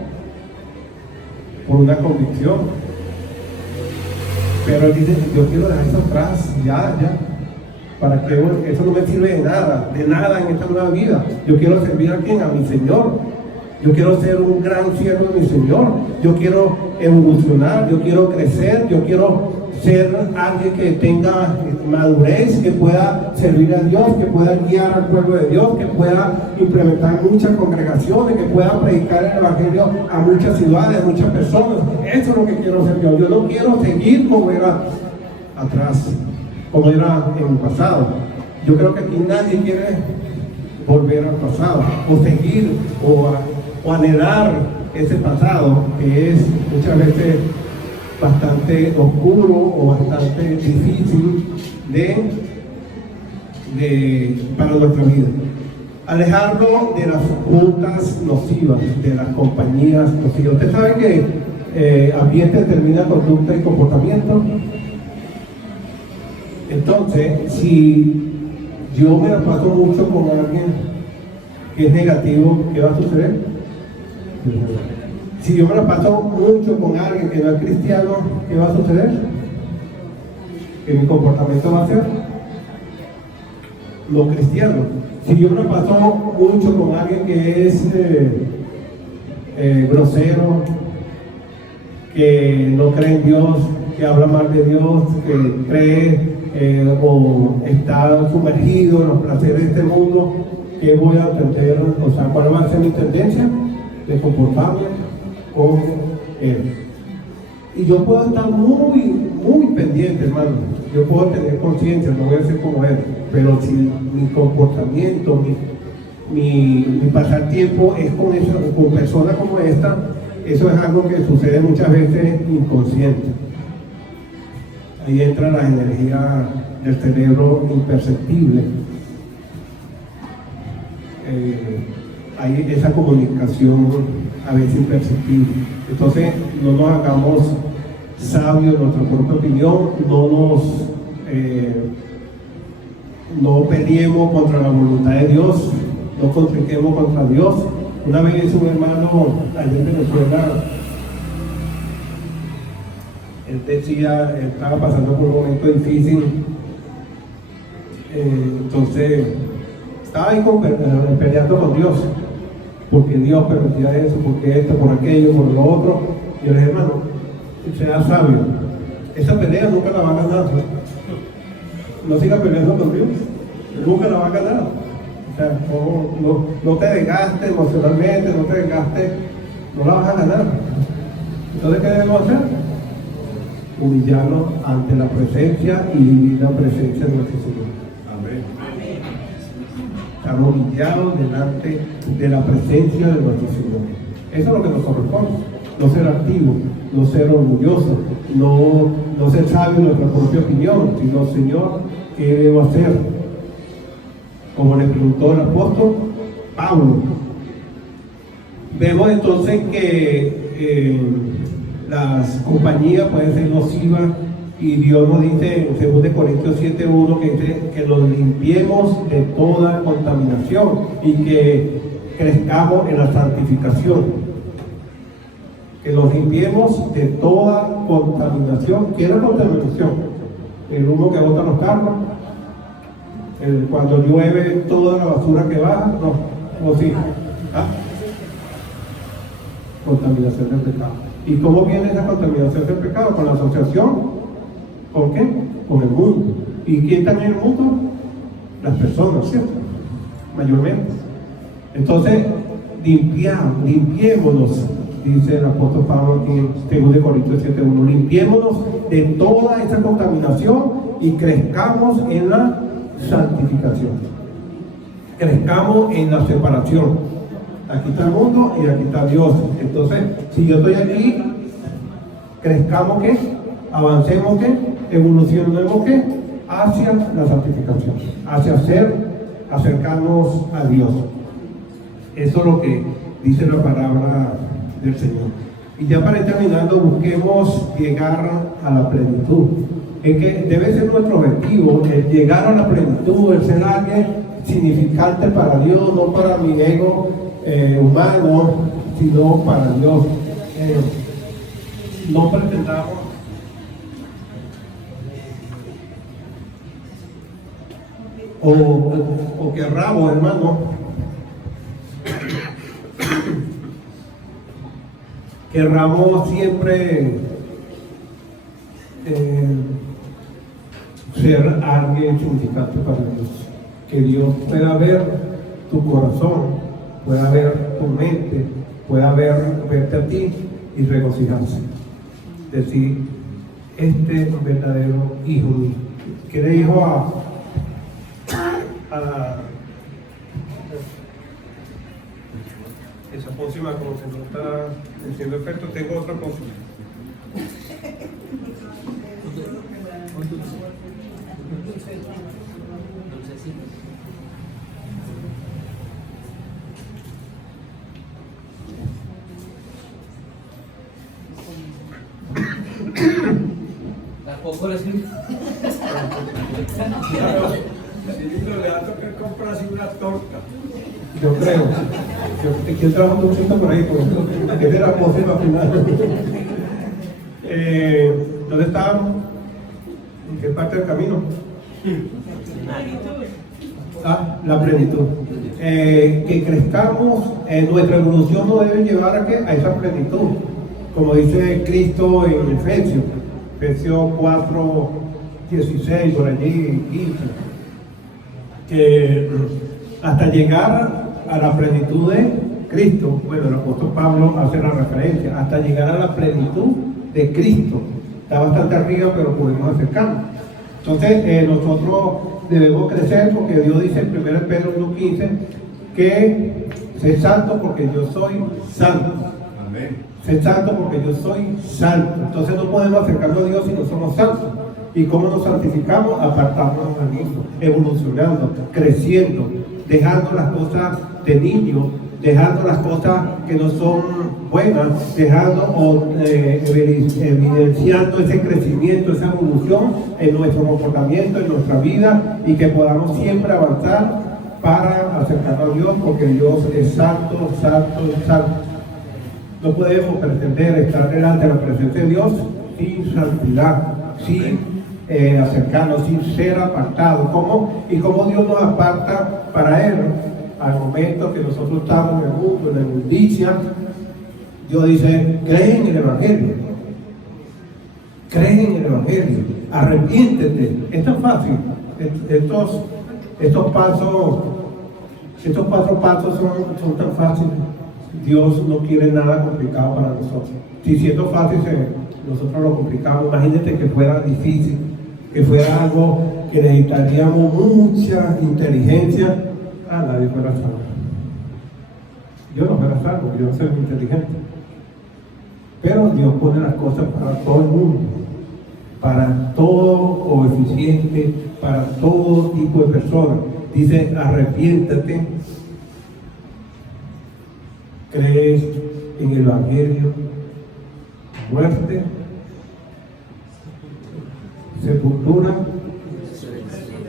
por una convicción. Pero él dice: yo quiero dejar eso atrás, ya, para que eso no me sirve de nada en esta nueva vida. Yo quiero servir a quién, a mi Señor. Yo quiero ser un gran siervo de mi Señor. Yo quiero evolucionar, yo quiero crecer, yo quiero ser alguien que tenga madurez, que pueda servir a Dios, que pueda guiar al pueblo de Dios, que pueda implementar muchas congregaciones, que pueda predicar el evangelio a muchas ciudades, a muchas personas. Eso es lo que quiero hacer yo. Yo no quiero seguir como era atrás, como era en el pasado. Yo creo que aquí nadie quiere volver al pasado, o seguir, o anhelar ese pasado que es muchas veces bastante oscuro o bastante difícil para nuestra vida. Alejarlo de las juntas nocivas, de las compañías nocivas. Usted sabe que ambiente determina conducta y comportamiento. Entonces, si yo me la paso mucho con alguien que es negativo, ¿qué va a suceder? Si yo me la paso mucho con alguien que no es cristiano, ¿qué va a suceder? Que mi comportamiento va a ser no cristiano. Si yo me la paso mucho con alguien que es grosero, que no cree en Dios, que habla mal de Dios, que cree o está sumergido en los placeres de este mundo, ¿qué voy a entender? O sea, ¿cuál va a ser mi tendencia de comportarme con él? Y yo puedo estar muy pendiente, hermano. Yo puedo tener conciencia, no voy a ser como él, pero si mi comportamiento, mi pasar tiempo es con personas como esta, eso es algo que sucede muchas veces inconsciente. Ahí entra la energía del cerebro imperceptible. Hay esa comunicación a veces imperceptible. Entonces, no nos hagamos sabios en nuestra propia opinión, no peleemos contra la voluntad de Dios, no contriquemos contra Dios. Una vez un hermano allá en Venezuela, él decía, él estaba pasando por un momento difícil, entonces estaba ahí peleando con Dios, porque Dios permitía eso, porque esto, por aquello, por lo otro. Y yo le dije, hermano, sea sabio, esa pelea nunca la va a ganar. No siga peleando con Dios, nunca la va a ganar. O sea, no te desgastes emocionalmente, no te desgastes, no la vas a ganar. Entonces, ¿qué debemos hacer? Humillarnos ante la presencia y vivir la presencia de nuestro Señor. Amén. Estar humillados delante de la presencia de nuestro Señor. Eso es lo que nos corresponde. No ser activos, no ser orgullosos, no ser sabios en nuestra propia opinión, sino, Señor, ¿qué debo hacer? Como le preguntó el apóstol Pablo. Vemos entonces que las compañías pueden ser nocivas, y Dios nos dice en 2 Corintios 7:1 que dice que nos limpiemos de toda contaminación y que crezcamos en la santificación. Que nos limpiemos de toda contaminación. ¿Qué es la contaminación? El humo que botan los carros, cuando llueve toda la basura que baja, no, sí. ¿Ah? Contaminación del pecado. ¿Y cómo viene esa contaminación del pecado? Con la asociación. ¿Con qué? Con el mundo. ¿Y quién está en el mundo? Las personas, ¿cierto? Mayormente. Entonces, limpiémonos, dice el apóstol Pablo en 2 Corintios 7:1, limpiémonos de toda esa contaminación y crezcamos en la santificación. Crezcamos en la separación. Aquí está el mundo y aquí está Dios. Entonces, si yo estoy aquí, crezcamos ¿qué? Avancemos ¿qué? Evolucionemos ¿qué? Hacia la santificación, hacia acercarnos a Dios. Eso es lo que dice la palabra del Señor. Y ya para ir terminando, busquemos llegar a la plenitud. Es que debe ser nuestro objetivo, el llegar a la plenitud, el ser alguien significante para Dios, no para mi ego humano, sino para Dios. No pretendamos o querramos, hermano, querramos siempre ser alguien significante para Dios. Que Dios pueda ver tu corazón, pueda ver tu mente, pueda verte a ti y regocijarse. Decir, este es un verdadero hijo mío. ¿Qué le dijo a esa pócima? Como que no está haciendo efecto, tengo otra pócima. O por escrito. Si libro le da que comprar así una torta. Yo creo. Yo estoy trabajando un poquito por ahí, porque es de la pócima final. ¿Dónde estábamos? ¿En qué parte del camino? La plenitud. Que crezcamos, nuestra evolución nos debe llevar a esa plenitud. Como dice Cristo en Efesios 4, 16, por allí, 15. Que hasta llegar a la plenitud de Cristo, bueno, el apóstol Pablo hace la referencia, hasta llegar a la plenitud de Cristo. Está bastante arriba, pero podemos acercarnos. Entonces, nosotros debemos crecer porque Dios dice en 1 Pedro 1:15 que sé santo porque yo soy santo. Amén. Sé santo porque yo soy santo. Entonces no podemos acercarnos a Dios si no somos santos. ¿Y cómo nos santificamos? Apartándonos al mismo, evolucionando, creciendo, dejando las cosas de niño, dejando las cosas que no son buenas, dejando o evidenciando ese crecimiento, esa evolución en nuestro comportamiento, en nuestra vida, y que podamos siempre avanzar para acercarnos a Dios, porque Dios es santo, santo, santo. No podemos pretender estar delante de la presencia de Dios sin santidad, sin acercarnos, sin ser apartados. ¿Y cómo Dios nos aparta para Él? Al momento que nosotros estamos en el mundo, en la inmundicia, Dios dice: cree en el Evangelio, cree en el Evangelio, arrepiéntete. Es tan fácil. Estos pasos son tan fáciles. Dios no quiere nada complicado para nosotros. Si siendo fácil nosotros lo complicamos, imagínate que fuera difícil, que fuera algo que necesitaríamos mucha inteligencia. Nadie fuera salvo. Yo no fuera salvo, yo no soy muy inteligente. Pero Dios pone las cosas para todo el mundo, para todo coeficiente, para todo tipo de personas. Dice: arrepiéntate, crees en el Evangelio, muerte, sepultura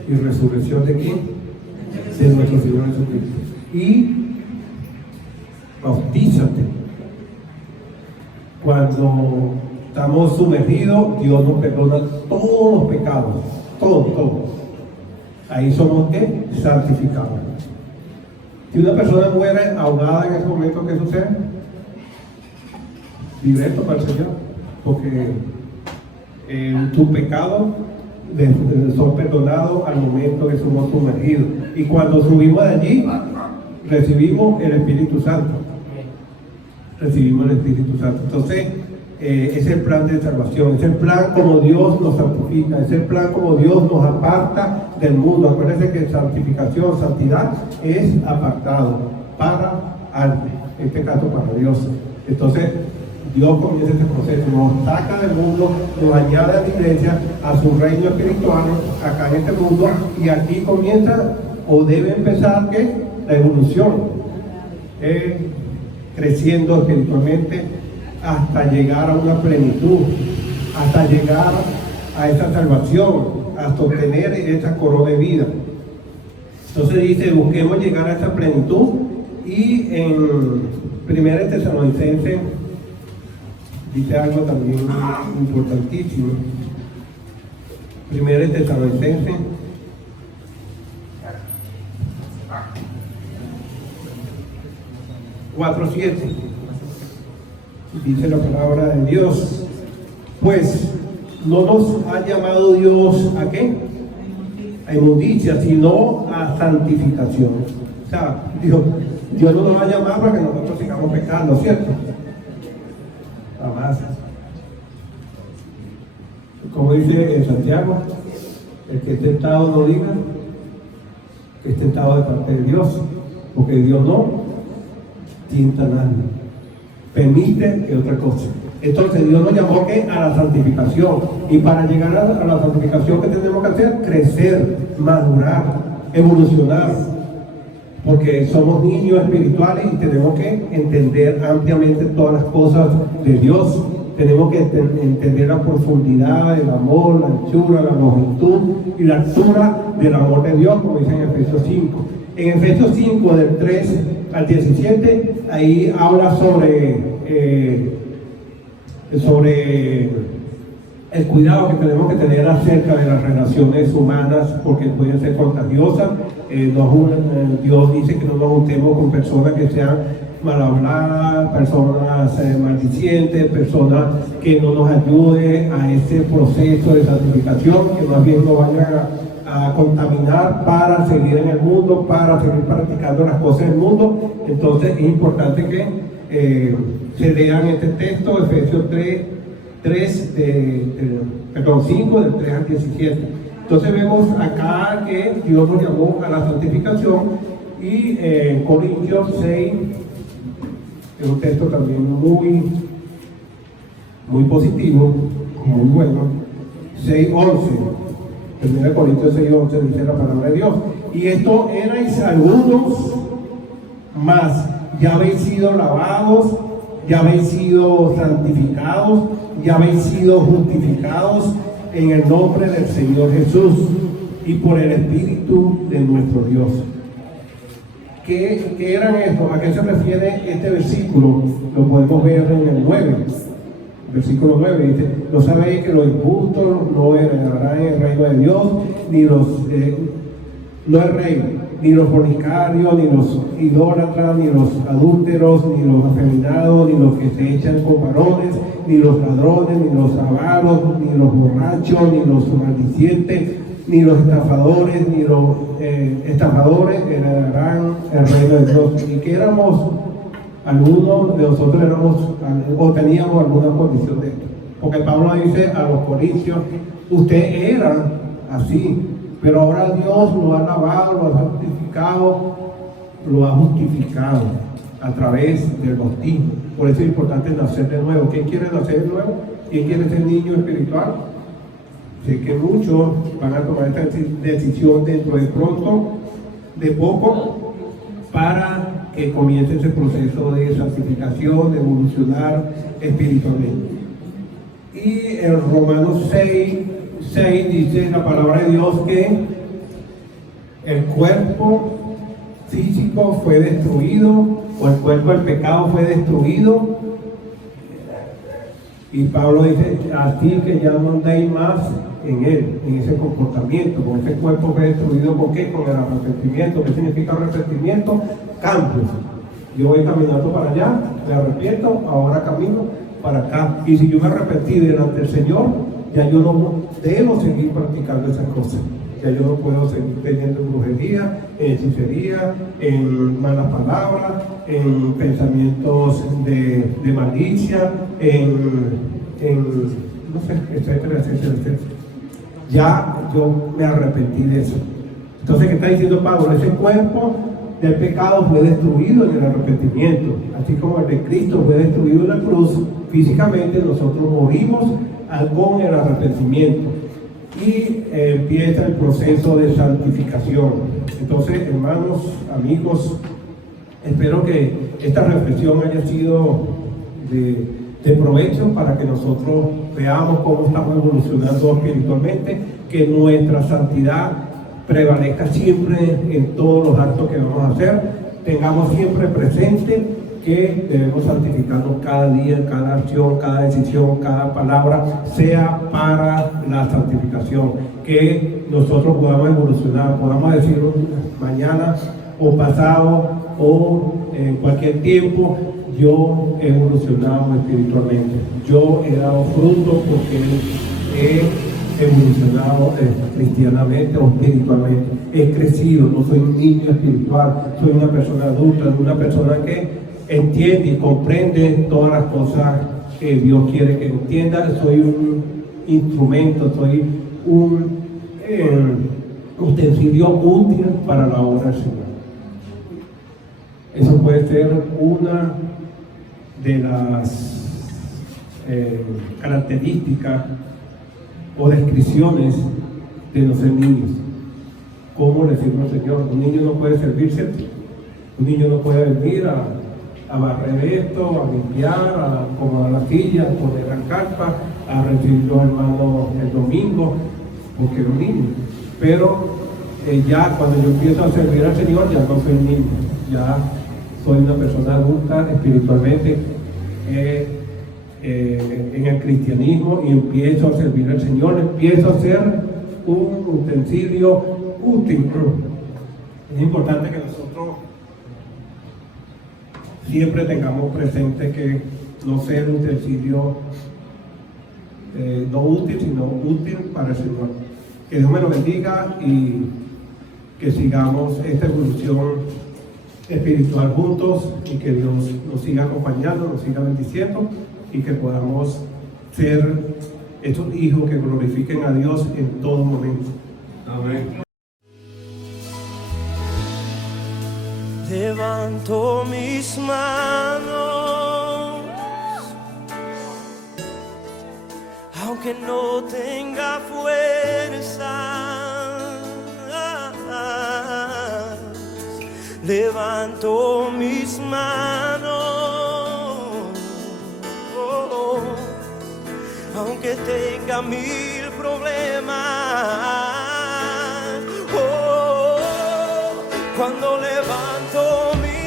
y resurrección de quién? De nuestro Señor Jesucristo. Y bautízate. Cuando estamos sumergidos, Dios nos perdona todos los pecados, todos. Ahí somos ¿qué? Santificados. Si una persona muere ahogada en ese momento, ¿qué sucede? Directo para el Señor, porque tus pecados son perdonados al momento que somos sumergidos. Y cuando subimos de allí, recibimos el Espíritu Santo. Recibimos el Espíritu Santo. Entonces, es el plan de salvación, es el plan como Dios nos santifica, es el plan como Dios nos aparta del mundo. Acuérdense que santificación, santidad es apartado para arte, en este caso para Dios. Entonces, Dios comienza este proceso, nos saca del mundo, nos añade a la iglesia, a su reino espiritual, acá en este mundo, y aquí comienza, o debe empezar, ¿qué? La evolución, creciendo espiritualmente hasta llegar a una plenitud, hasta llegar a esa salvación, hasta obtener esa corona de vida. Entonces dice: busquemos llegar a esa plenitud. Y en 1 Tesalonicenses dice algo también importantísimo. 1 Tesalonicenses 4:7 dice la palabra de Dios: pues no nos ha llamado Dios ¿a qué? A inmundicia, sino a santificación. O sea, Dios no nos va a llamar para que nosotros sigamos pecando, ¿cierto? Jamás. Como dice en Santiago: el que esté tentado no diga que esté tentado de parte de Dios, porque Dios no tienta a nadie, permite que otra cosa. Entonces Dios nos llamó ¿qué? A la santificación, y para llegar a la santificación, ¿qué tenemos que hacer? Crecer, madurar, evolucionar, porque somos niños espirituales y tenemos que entender ampliamente todas las cosas de Dios. tenemos que entender la profundidad, el amor, la anchura, la longitud y la altura del amor de Dios, como dice en Efesios 5. En Efesios 5, del 3 al 17, ahí habla sobre el cuidado que tenemos que tener acerca de las relaciones humanas, porque pueden ser contagiosas. Dios dice que no nos juntemos con personas que sean mal habladas, personas maldicientes, personas que no nos ayuden a ese proceso de santificación, que más bien nos vayan a contaminar para seguir en el mundo, para seguir practicando las cosas del mundo. Entonces es importante que se lean este texto, Efesios 5, del 3 al 17. Entonces vemos acá que Dios nos llamó a la santificación, y en Corintios 6, es un texto también muy positivo, muy bueno. 6:11, 1 Corintios 6:11 dice la palabra de Dios: y esto erais algunos, más ya habéis sido lavados, ya habéis sido santificados, ya habéis sido justificados en el nombre del Señor Jesús y por el Espíritu de nuestro Dios. ¿Qué eran estos? ¿A qué se refiere este versículo? Lo podemos ver en el 9. Versículo 9 dice: no sabéis que los injustos no heredarán el reino de Dios, ni no el rey, ni los fornicarios, ni los idólatras, ni los adúlteros, ni los afeminados, ni los que se echan con varones, ni los ladrones, ni los avaros, ni los borrachos, ni los maldicientes, ni los estafadores, ni los estafadores heredarán el reino de Dios. Y que éramos, algunos de nosotros éramos o teníamos alguna condición de esto, porque Pablo dice a los corintios: ustedes eran así, pero ahora Dios lo ha lavado, lo ha santificado, lo ha justificado a través del bautismo. Por eso es importante nacer de nuevo. ¿Quién quiere nacer de nuevo? ¿Quién quiere ser niño espiritual? Sé que muchos van a tomar esta decisión dentro de poco, para que comience ese proceso de santificación, de evolucionar espiritualmente. Y en Romanos 6 dice la palabra de Dios que el cuerpo físico fue destruido, o el cuerpo del pecado fue destruido, y Pablo dice: así que ya no andéis más en él, en ese comportamiento. Con ese cuerpo fue destruido. ¿Por qué? Con el arrepentimiento. ¿Qué significa arrepentimiento? Cambios. Yo voy caminando para allá, me arrepiento, ahora camino para acá. Y si yo me arrepentí delante del Señor, ya yo no debo seguir practicando esas cosas. Ya yo no puedo seguir teniendo brujería, en hechicería, en malas palabras, en pensamientos de malicia, no sé, etcétera, etcétera, etcétera. Ya yo me arrepentí de eso. Entonces, ¿qué está diciendo Pablo? Ese cuerpo del pecado fue destruido en el arrepentimiento, así como el de Cristo fue destruido en la cruz. Físicamente nosotros morimos con el arrepentimiento, y empieza el proceso de santificación. Entonces, hermanos, amigos, espero que esta reflexión haya sido de provecho para que nosotros veamos cómo estamos evolucionando espiritualmente, que nuestra santidad prevalezca siempre en todos los actos que vamos a hacer. Tengamos siempre presente que debemos santificarnos cada día, cada acción, cada decisión, cada palabra, sea para la santificación, que nosotros podamos evolucionar, podamos decir mañana o pasado o en cualquier tiempo: yo he evolucionado espiritualmente, yo he dado fruto porque he evolucionado cristianamente o espiritualmente, he crecido, no soy un niño espiritual, soy una persona adulta, una persona que entiende y comprende todas las cosas que Dios quiere que entienda. Soy un instrumento, soy un utensilio útil para la obra del Señor. Eso puede ser una de las características o descripciones de los niños. ¿Cómo le sirve al Señor? Un niño no puede servirse, un niño no puede venir a barrer esto, a limpiar, a acomodar las sillas, a poner la carpa, a recibir los hermanos el domingo, porque era un niño. Pero ya cuando yo empiezo a servir al Señor, ya no soy un niño, ya soy una persona adulta espiritualmente en el cristianismo, y empiezo a servir al Señor, empiezo a ser un utensilio útil. Es importante que nosotros siempre tengamos presente que no ser un utensilio no útil, sino útil para el Señor. Que Dios me lo bendiga y que sigamos esta evolución espiritual juntos, y que Dios nos siga acompañando, nos siga bendiciendo, y que podamos ser estos hijos que glorifiquen a Dios en todo momento. Amén. Levanto mis manos, aunque no tenga fuerza. Levanto mis manos, aunque tenga 1000 problemas. Cuando levanto mis